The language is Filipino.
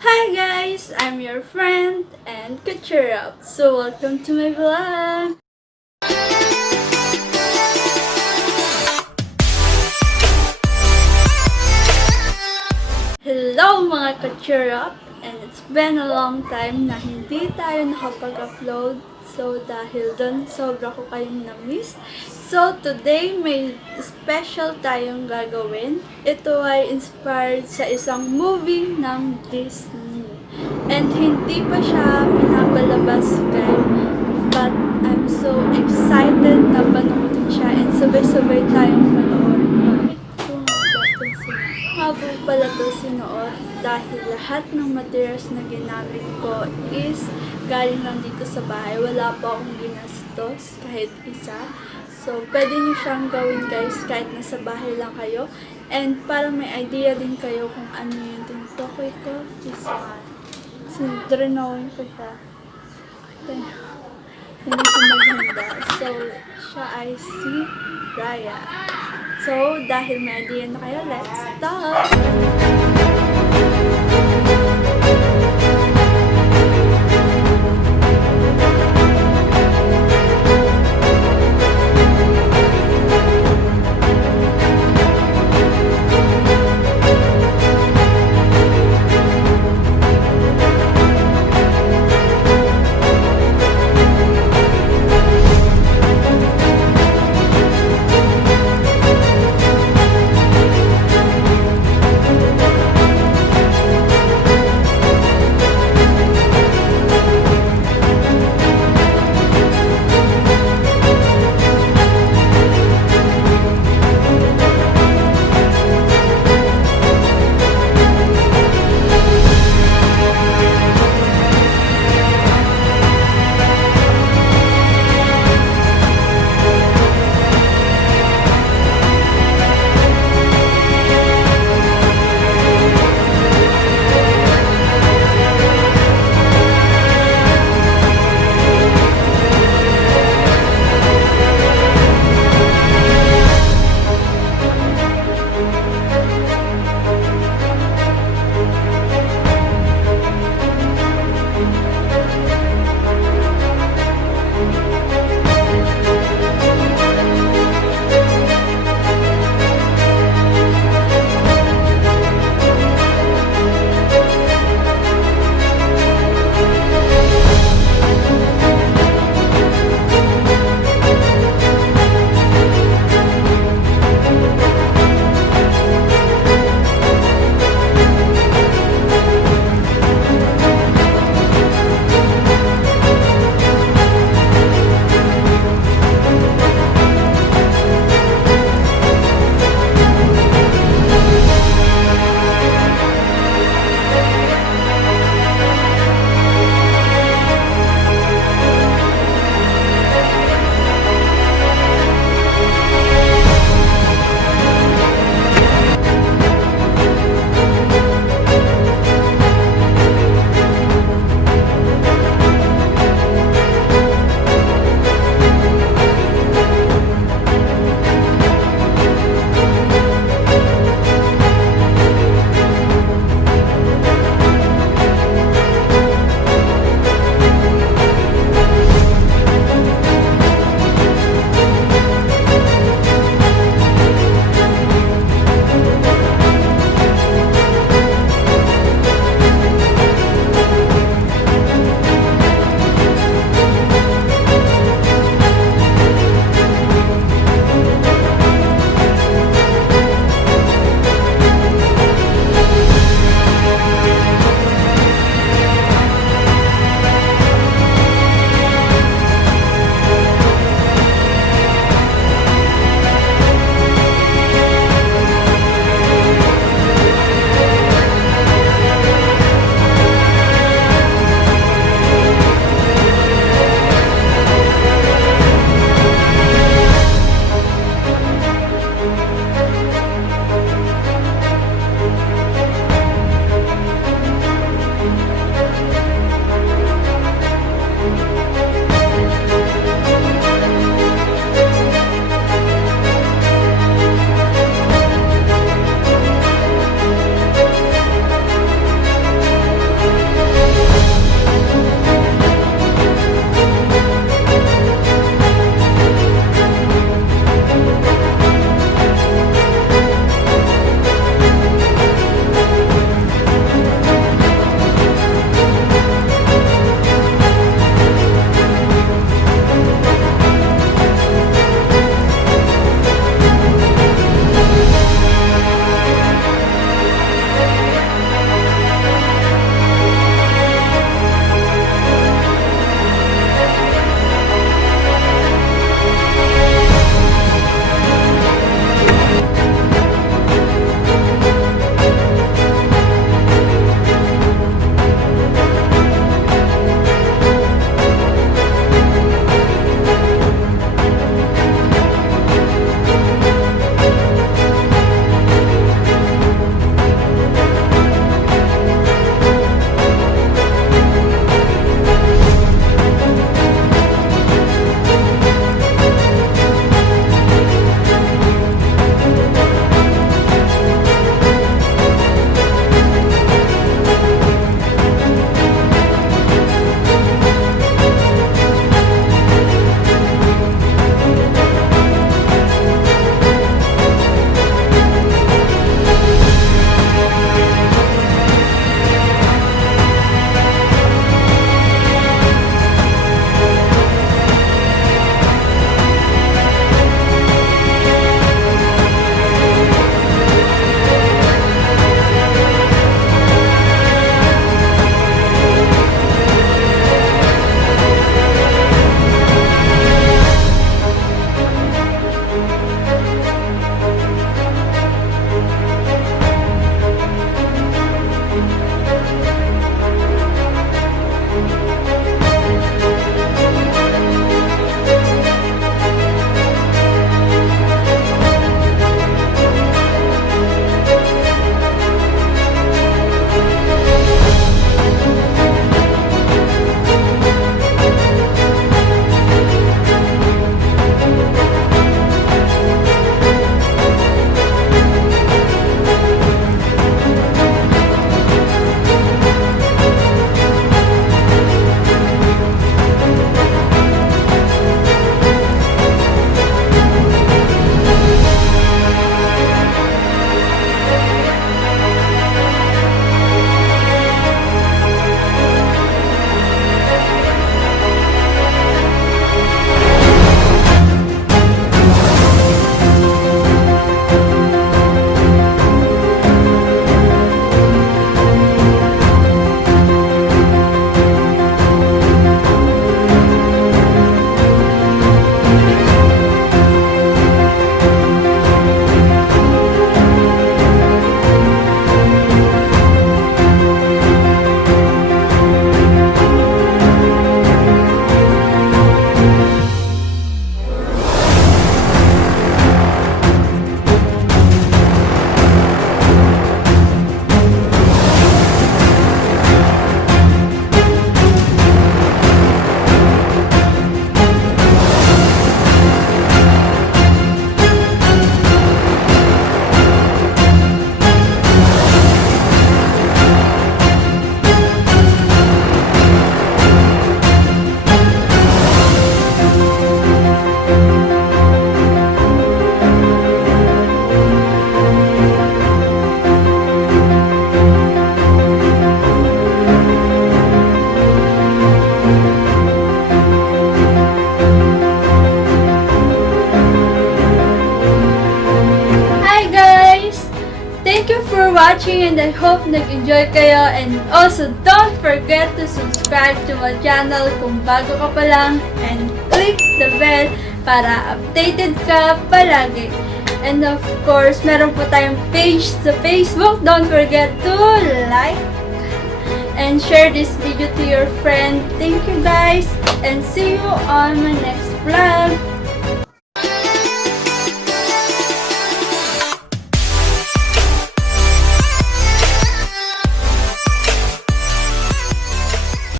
Hi guys, I'm your friend and Culture Up. So welcome to my vlog. Hello mga Culture Up, and it's been a long time na hindi tayo nakapag-upload. So dahil doon, sobra ko kayong na-miss. So today may special tayong gagawin. Ito ay inspired sa isang movie ng Disney. And hindi pa siya pinapalabas guys. But I'm so excited na panoorin siya and sabay-sabay tayong panoorin. Habo pala to sinuot dahil lahat ng materials na ginamit ko is galing lang dito sa bahay. Wala pa akong ginastos kahit isa. So, pwede nyo siyang gawin guys kahit nasa bahay lang kayo. And para may idea din kayo kung ano yung tinutukoy ko. Isa. Drenawin ko siya. Hindi ko maganda. So, siya ay si Raya. So, dahil may idea na kayo, let's start! thank you for watching and I hope nag-enjoy kayo, and also don't forget to subscribe to my channel kung bago ka pa lang and click the bell para updated ka palagi. And of course, meron po tayong page sa Facebook. Don't forget to like and share this video to your friend. Thank you guys and see you on my next vlog.